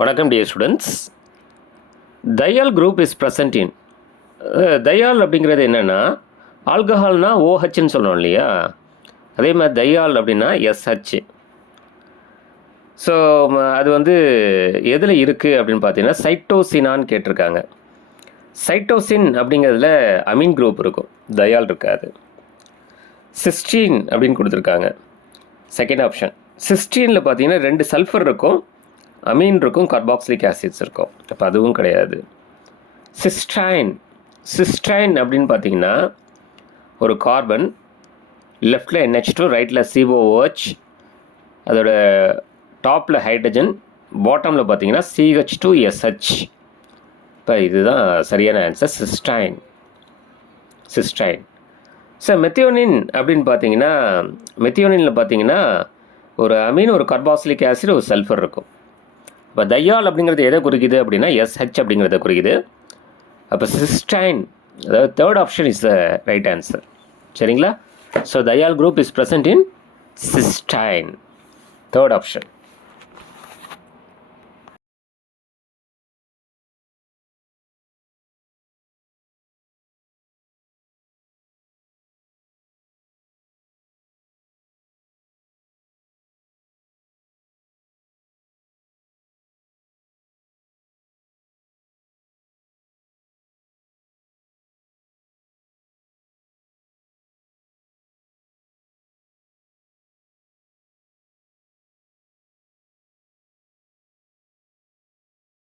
வணக்கம் dear students. Thiol group is present in thiol அப்படிங்கிறது என்னென்னா, ஆல்கஹால்னா ஓஹெச்ன்னு சொல்கிறோம் இல்லையா, அதே மாதிரி தையால் அப்படின்னா எஸ்ஹெச். ஸோ அது வந்து எதில் இருக்குது அப்படின்னு பார்த்தீங்கன்னா சைட்டோசினான்னு கேட்டிருக்காங்க. சைட்டோசின் அப்படிங்கிறதுல அமீன் குரூப் இருக்கும், தையால் இருக்காது. சிஸ்டீன் அப்படின்னு கொடுத்துருக்காங்க, செகண்ட் ஆப்ஷன். சிஸ்டீனில் பார்த்தீங்கன்னா 2 சல்ஃபர் இருக்கும், அமீன் இருக்கும், கார்பாக்சிலிக் ஆசிட்ஸ் இருக்கும். அப்போ அதுவும் கிடையாது. சிஸ்டைன் அப்படின்னு பார்த்தீங்கன்னா ஒரு கார்பன், லெஃப்டில் NH2, ரைட்டில் COOH, அதோட டாப்பில் ஹைட்ரஜன், பாட்டமில் பார்த்தீங்கன்னா CH2SH. இப்போ இதுதான் சரியான ஆன்சர், சிஸ்டைன். சார் மெத்தியோனின் அப்படின்னு பார்த்தீங்கன்னா, மெத்தியோனினில் பார்த்தீங்கன்னா ஒரு அமீன், ஒரு கார்பாக்சிலிக் ஆசிட், ஒரு சல்ஃபர் இருக்கும். இப்போ தையால் அப்படிங்கிறது எதை குறிக்குது அப்படின்னா SH அப்படிங்கிறத குறிக்குது. அப்போ சிஸ்டைன், அதாவது third option is the right answer. சரிங்களா? So thiol group is present in cysteine, third option.